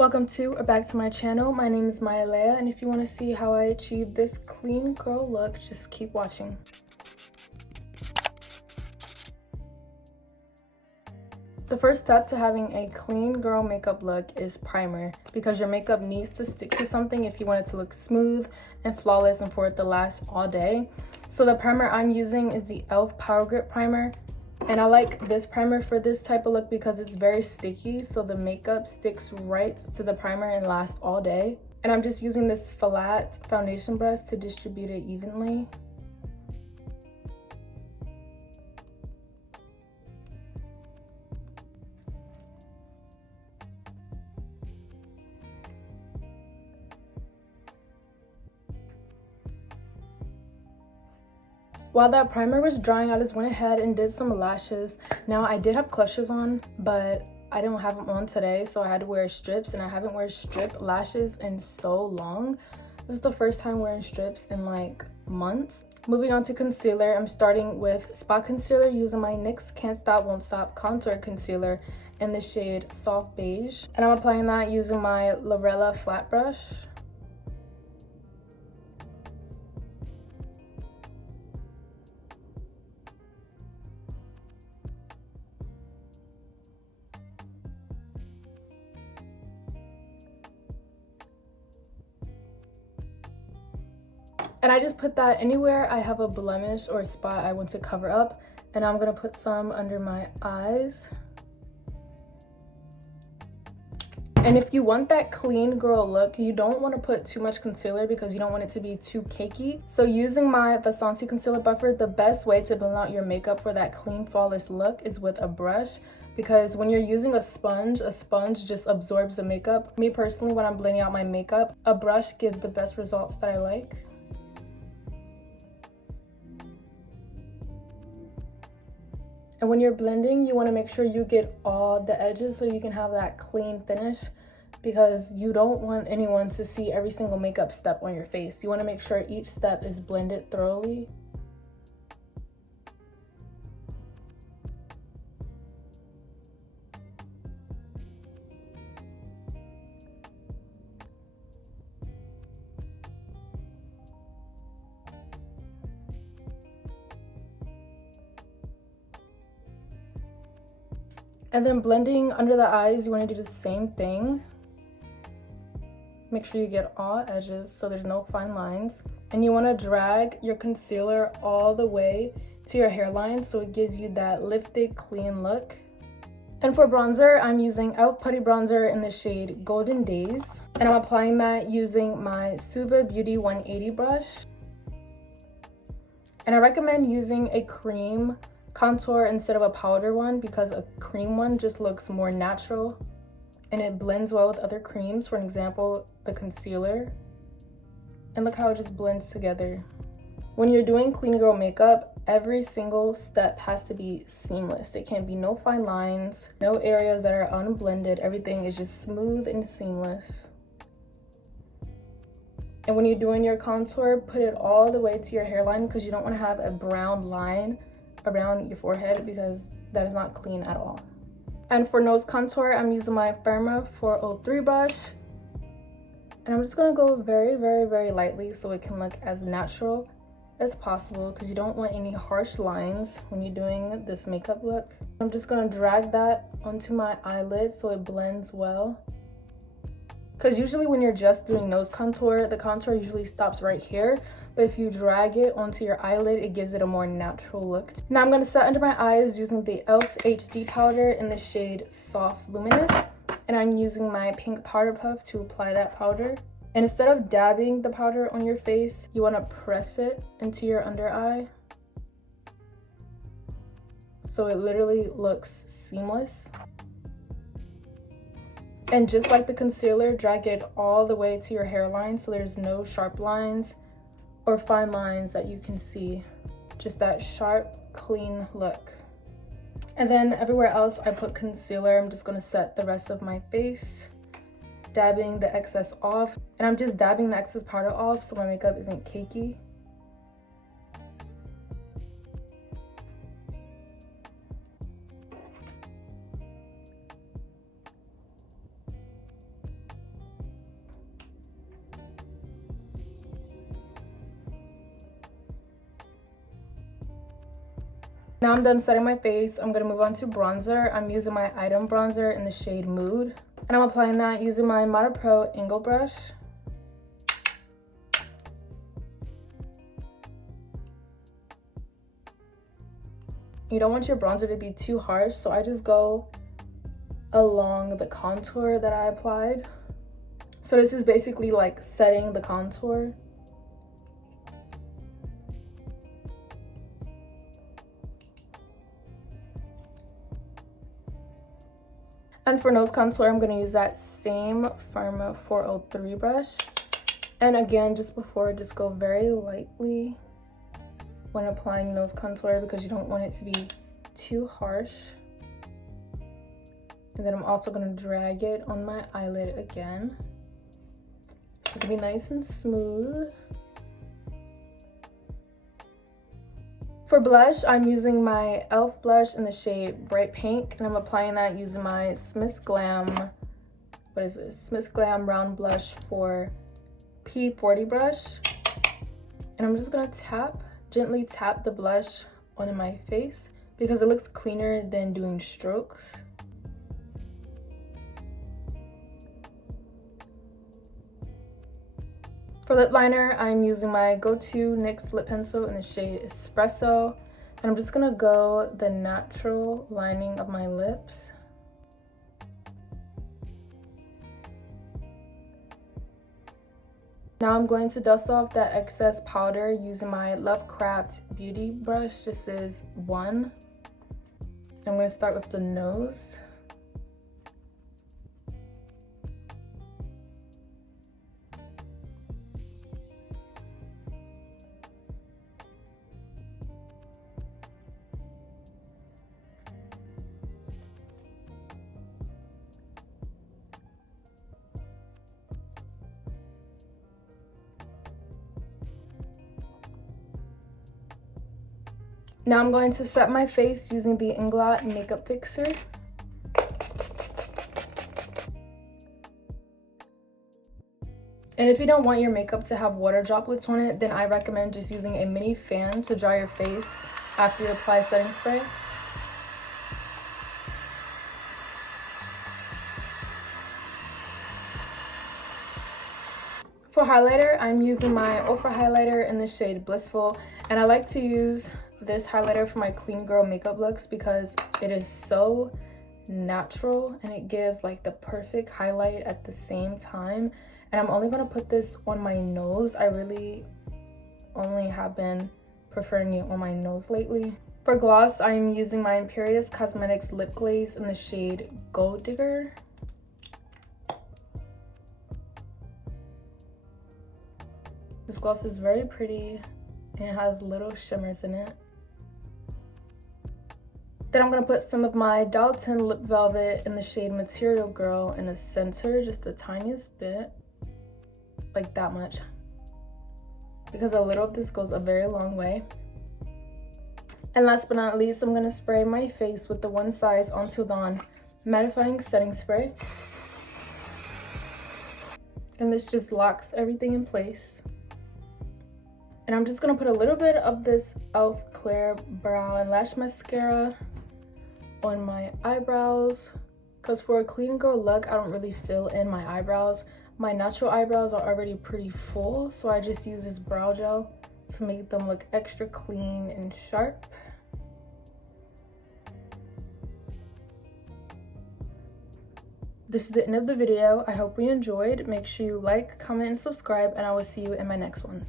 Welcome to or back to my channel. My name is Mialayaah, and if you want to see how I achieve this clean girl look, just keep watching. The first step to having a clean girl makeup look is primer, because your makeup needs to stick to something if you want it to look smooth and flawless and for it to last all day. So the primer I'm using is the e.l.f. Power Grip Primer. And I like this primer for this type of look because it's very sticky, so the makeup sticks right to the primer and lasts all day. And I'm just using this flat foundation brush to distribute it evenly. While that primer was drying, I just went ahead and did some lashes. Now, I did have clutches on, but I don't have them on today, so I had to wear strips, and I haven't worn strip lashes in so long. This is the first time wearing strips in like months. Moving on to concealer, I'm starting with spot concealer using my NYX Can't Stop Won't Stop Contour Concealer in the shade Soft Beige. And I'm applying that using my Lorella flat brush. And I just put that anywhere I have a blemish or a spot I want to cover up. And I'm gonna put some under my eyes. And if you want that clean girl look, you don't want to put too much concealer because you don't want it to be too cakey. So using my Vasanti concealer buffer, the best way to blend out your makeup for that clean, flawless look is with a brush. Because when you're using a sponge just absorbs the makeup. Me personally, when I'm blending out my makeup, a brush gives the best results that I like. And when you're blending, you want to make sure you get all the edges so you can have that clean finish, because you don't want anyone to see every single makeup step on your face. You want to make sure each step is blended thoroughly. And then blending under the eyes, you want to do the same thing. Make sure you get all edges so there's no fine lines. And you want to drag your concealer all the way to your hairline so it gives you that lifted, clean look. And for bronzer, I'm using e.l.f. Putty Bronzer in the shade Golden Days. And I'm applying that using my Suva Beauty 180 brush. And I recommend using a cream contour instead of a powder one, because a cream one just looks more natural and it blends well with other creams. For example, the concealer. And look how it just blends together. When you're doing clean girl makeup, every single step has to be seamless. It can't be no fine lines, no areas that are unblended. Everything is just smooth and seamless. And when you're doing your contour, put it all the way to your hairline, because you don't want to have a brown line around your forehead, because that is not clean at all. And for nose contour, I'm using my Firma 403 brush, and I'm just gonna go very, very, very lightly so it can look as natural as possible, because you don't want any harsh lines when you're doing this makeup look. I'm just gonna drag that onto my eyelid so it blends well. Because usually when you're just doing nose contour, the contour usually stops right here. But if you drag it onto your eyelid, it gives it a more natural look. Now I'm going to set under my eyes using the e.l.f. HD powder in the shade Soft Luminous. And I'm using my pink powder puff to apply that powder. And instead of dabbing the powder on your face, you want to press it into your under eye, so it literally looks seamless. And just like the concealer, drag it all the way to your hairline so there's no sharp lines or fine lines that you can see. Just that sharp, clean look. And then everywhere else I put concealer. I'm just gonna set the rest of my face, dabbing the excess off. And I'm just dabbing the excess powder off so my makeup isn't cakey. Now I'm done setting my face. I'm gonna move on to bronzer. I'm using my Item bronzer in the shade Mood. And I'm applying that using my Mata Pro angle brush. You don't want your bronzer to be too harsh, so I just go along the contour that I applied. So this is basically like setting the contour. And for nose contour, I'm going to use that same Pharma 403 brush. And again, just before, just go very lightly when applying nose contour because you don't want it to be too harsh. And then I'm also going to drag it on my eyelid again. So it can be nice and smooth. For blush, I'm using my e.l.f. blush in the shade Bright Pink, and I'm applying that using my Smith Glam, what is this? Smith Glam Round Blush for P40 brush. And I'm just gonna gently tap the blush onto my face because it looks cleaner than doing strokes. For lip liner, I'm using my go-to NYX lip pencil in the shade Espresso. And I'm just gonna go the natural lining of my lips. Now I'm going to dust off that excess powder using my Lovecraft Beauty brush. This is 1. I'm gonna start with the nose. Now I'm going to set my face using the Inglot Makeup Fixer. And if you don't want your makeup to have water droplets on it, then I recommend just using a mini fan to dry your face after you apply setting spray. For highlighter, I'm using my Ultra highlighter in the shade Blissful, and I like to use this highlighter for my clean girl makeup looks because it is so natural and it gives like the perfect highlight at the same time. And I'm only going to put this on my nose. I really only have been preferring it on my nose lately. For gloss, I'm using my Imperious Cosmetics lip glaze in the shade Gold Digger. This gloss is very pretty and it has little shimmers in it. Then I'm going to put some of my Dalton Lip Velvet in the shade Material Girl in the center, just the tiniest bit, like that much, because a little of this goes a very long way. And last but not least, I'm going to spray my face with the One Size Until Dawn Mattifying Setting Spray. And this just locks everything in place. And I'm just going to put a little bit of this e.l.f. Clear Brow and Lash Mascara on my eyebrows, because for a clean girl look, I don't really fill in my eyebrows. My natural eyebrows are already pretty full, so I just use this brow gel to make them look extra clean and sharp. This is the end of the video. I hope you enjoyed. Make sure you like, comment, and subscribe, and I will see you in my next one.